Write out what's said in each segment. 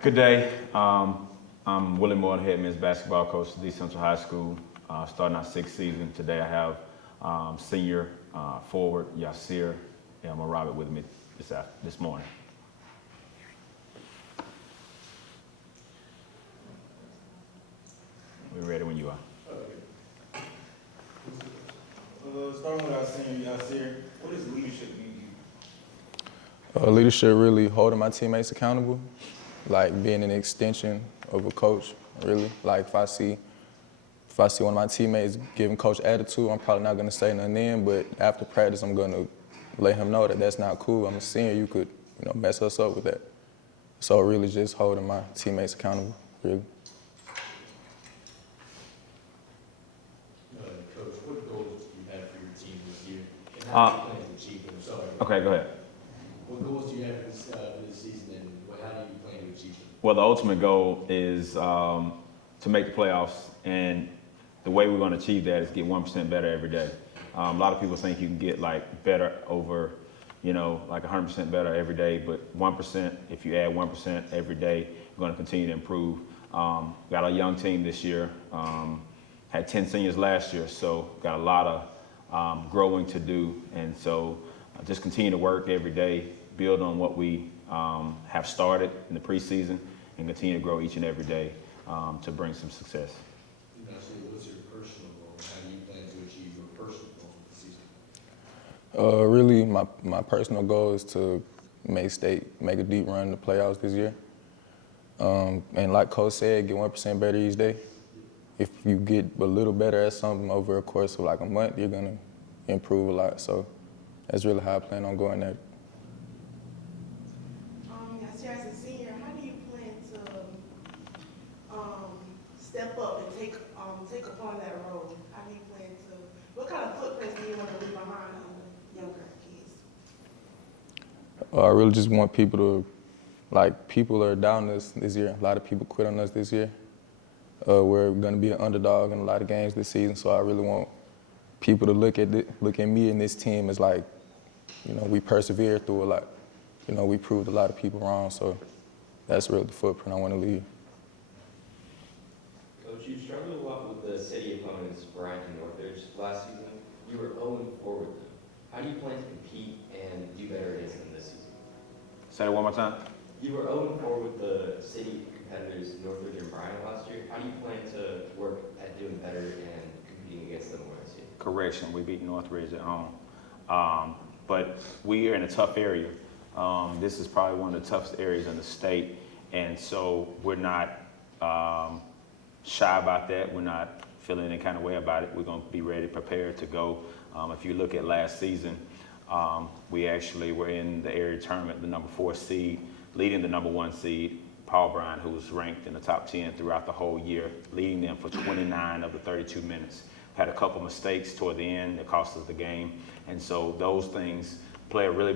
Good day. I'm Willie Moore, the head men's basketball coach at D Central High School, starting our sixth season. Today I have senior forward Yasir El Marabi with me this morning. We're ready when you are. Starting with our senior Yasir, what does leadership mean to you? Leadership really holding my teammates accountable, like being an extension of a coach, really. Like if I see one of my teammates giving coach attitude, I'm probably not gonna say nothing then, but after practice, I'm gonna let him know that that's not cool. I'm a senior, you could, mess us up with that. So really just holding my teammates accountable, really. Coach, what goals do you have for your team this year? And how do you plan to achieve them? Sorry. Okay, go ahead. What goals do you have for this season, and how do you plan to achieve them? Well, the ultimate goal is to make the playoffs, and the way we're going to achieve that is get 1% better every day. A lot of people think you can get better over, like 100% better every day, but 1%, if you add 1% every day, you're going to continue to improve. Got a young team this year, had 10 seniors last year, so got a lot of growing to do, and so just continue to work every day, build on what we have started in the preseason, and continue to grow each and every day to bring some success. What's your personal goal? How do you plan to achieve your personal goals this season? Really, my personal goal is to make a deep run in the playoffs this year. And like Coach said, get 1% better each day. If you get a little better at something over a course of like a month, you're gonna improve a lot. So that's really how I plan on going there. Yasir, as a senior, how do you plan to step up and take upon that role? How do you plan to? What kind of footprints do you want to leave behind on the younger kids? I really just want people to, people are down us this year. A lot of people quit on us this year. We're going to be an underdog in a lot of games this season, so I really want people to look at me and this team as we persevered through a lot. We proved a lot of people wrong, so that's really the footprint I want to leave. Coach, you struggled a lot with the city opponents, Bryant and Northridge, last season. You were 0-4 with them. How do you plan to compete and do better against them this season? Say that one more time. You were 0-4 with the city competitors, Northridge and Bryant, last year. How do you plan to work at doing better and competing against them more this year? Correction, we beat Northridge at home. But we are in a tough area. This is probably one of the toughest areas in the state, and so we're not shy about that. We're not feeling any kind of way about it. We're going to be ready, prepared to go. If you look at last season, we actually were in the area tournament, the number 4 seed, leading the number 1 seed, Paul Bryan, who was ranked in the top 10 throughout the whole year, leading them for 29 of the 32 minutes. Had a couple mistakes toward the end that cost us the game, and so those things play a really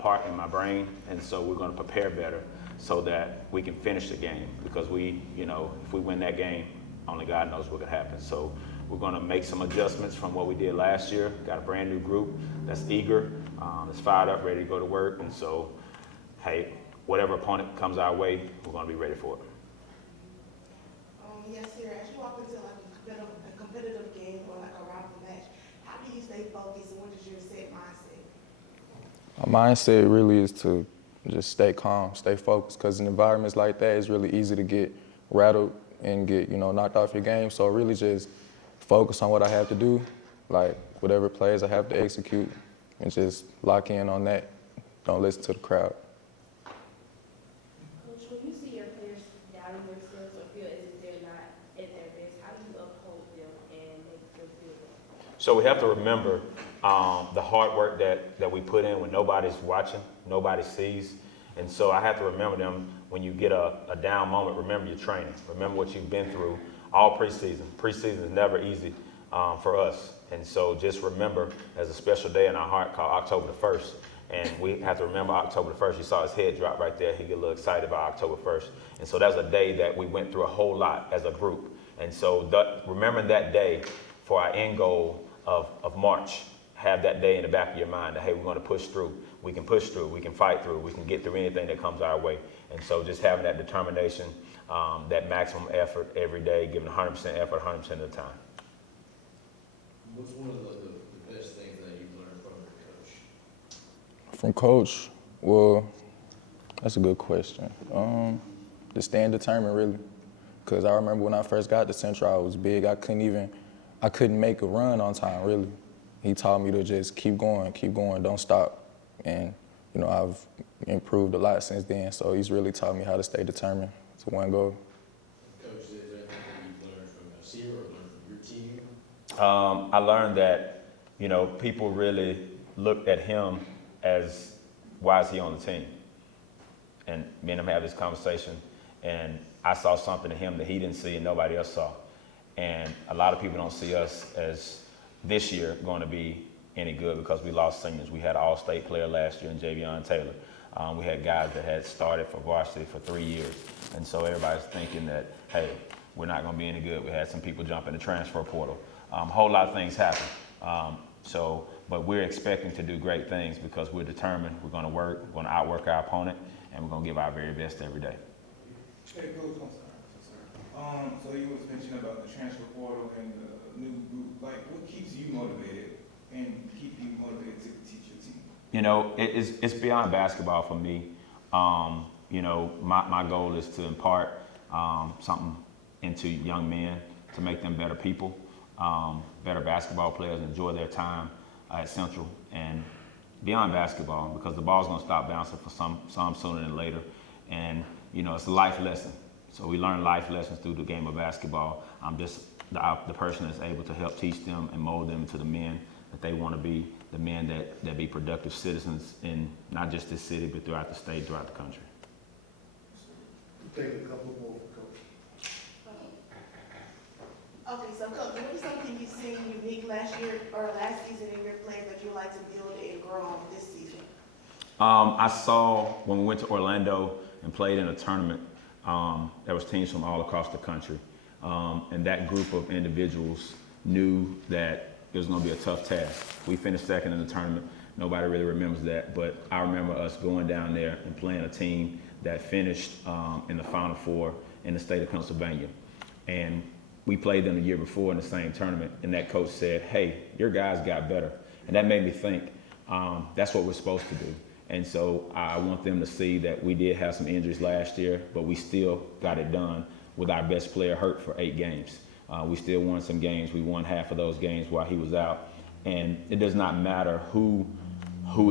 part in my brain, and so we're going to prepare better so that we can finish the game, because if we win that game, only God knows what could happen. So we're going to make some adjustments from what we did last year. Got a brand new group that's eager, that's fired up, ready to go to work, and so, hey, whatever opponent comes our way, we're going to be ready for it. Yasir, as you walk into a competitive game or a rival match, how do you stay focused, and what is your set mindset? My mindset really is to just stay calm, stay focused, because in environments like that, it's really easy to get rattled and get, knocked off your game. So really just focus on what I have to do, whatever plays I have to execute, and just lock in on that. Don't listen to the crowd. Coach, when you see your players doubting themselves or feel as if they're not at their best, how do you uphold them and make them feel better? So we have to remember the hard work that we put in when nobody's watching, nobody sees. And so I have to remember them when you get a down moment. Remember your training. Remember what you've been through all preseason. Preseason is never easy for us. And so just remember, there's a special day in our heart called October the 1st. And we have to remember October the 1st. You saw his head drop right there. He get a little excited about October 1st. And so that's a day that we went through a whole lot as a group. And so remembering that day for our end goal of March, have that day in the back of your mind that, hey, we're going to push through. we can push through, we can fight through, we can get through anything that comes our way. And so just having that determination, that maximum effort every day, giving 100% effort 100% of the time. What's one of the best things that you've learned from your coach? From coach, well, that's a good question. To stand determined, really. Because I remember when I first got to Central, I was big. I couldn't make a run on time, really. He taught me to just keep going, don't stop. And, you know, I've improved a lot since then, so he's really taught me how to stay determined to one goal. Coach, is there anything that you've learned from Nasir or learned from your team? I learned that, you know, people really looked at him as, why is he on the team? And me and him had this conversation, and I saw something in him that he didn't see and nobody else saw. And a lot of people don't see us as this year going to be any good because we lost seniors. We had an all-state player last year in Javion Taylor. We had guys that had started for varsity for 3 years. And so everybody's thinking that, hey, we're not going to be any good. We had some people jump in the transfer portal. A whole lot of things happen. But we're expecting to do great things because we're determined. We're going to work, we're going to outwork our opponent, and we're going to give our very best every day. Hey, Coach, so you was mentioning about the transfer portal and the new group. Like, what keeps you motivated and keep you motivated to teach your team? You know, it's beyond basketball for me. You know, my goal is to impart something into young men to make them better people, better basketball players, enjoy their time at Central and beyond basketball, because the ball's gonna stop bouncing for some sooner than later. And, you know, it's a life lesson. So we learn life lessons through the game of basketball. I'm just the person that's able to help teach them and mold them into the men that they want to be, the men that be productive citizens in not just this city, but throughout the state, throughout the country. Take a couple more, Coach. Okay, so Coach, what is something you've seen unique last year or last season in your play that you like to build and grow on this season? I saw when we went to Orlando and played in a tournament, there was teams from all across the country. And that group of individuals knew that it was going to be a tough task. We finished second in the tournament. Nobody really remembers that, but I remember us going down there and playing a team that finished in the Final Four in the state of Pennsylvania. And we played them the year before in the same tournament, and that coach said, hey, your guys got better. And that made me think, that's what we're supposed to do. And so I want them to see that we did have some injuries last year, but we still got it done with our best player hurt for 8 games. We still won some games. We won half of those games while he was out. And it does not matter who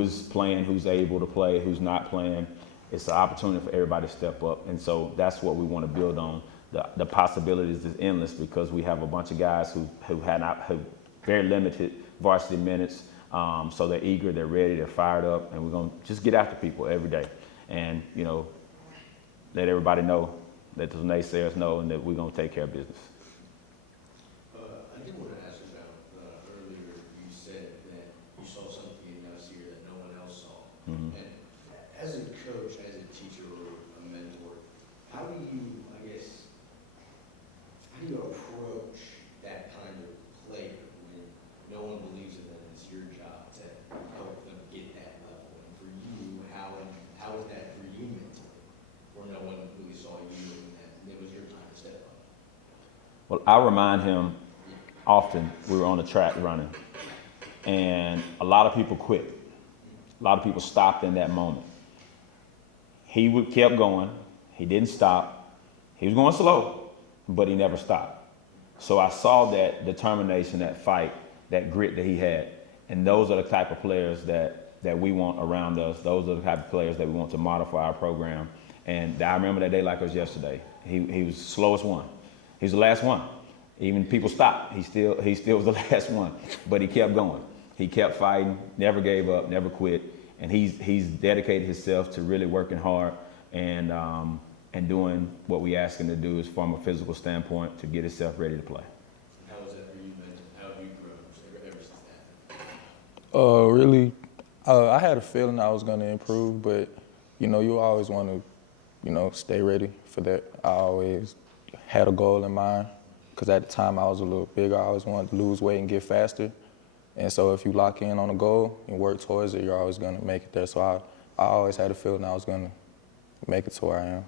is playing, who's able to play, who's not playing. It's an opportunity for everybody to step up. And so that's what we want to build on. The possibilities is endless because we have a bunch of guys who have very limited varsity minutes. So they're eager, they're ready, they're fired up, and we're going to just get after people every day. And, you know, let everybody know, let the naysayers know, and that we're going to take care of business. I did want to ask about, earlier you said that you saw something in Nasir that no one else saw. Mm-hmm. And as a coach, as a teacher, or a mentor, how do you, how do you approach that kind of player when no one believes in them? It's your job to help them get that level. And for you, how is that for you mentally, where no one really saw you and it was your time to step up? Well, I remind him often we were on the track running, and a lot of people quit. A lot of people stopped in that moment. He kept going. He didn't stop. He was going slow, but he never stopped. So I saw that determination, that fight, that grit that he had. And those are the type of players that we want around us. Those are the type of players that we want to model for our program. And I remember that day like it was yesterday. He was the slowest one. He was the last one. Even people stopped. He still was the last one. But he kept going. He kept fighting, never gave up, never quit. And he's dedicated himself to really working hard and doing what we ask him to do is from a physical standpoint to get himself ready to play. How was that for you, mentor? How have you grown ever since that? Really, I had a feeling I was going to improve, but, you know, you always want to, you know, stay ready for that. I always had a goal in mind because at the time I was a little bigger. I always wanted to lose weight and get faster. And so if you lock in on a goal and work towards it, you're always going to make it there. So I always had a feeling I was going to make it to where I am.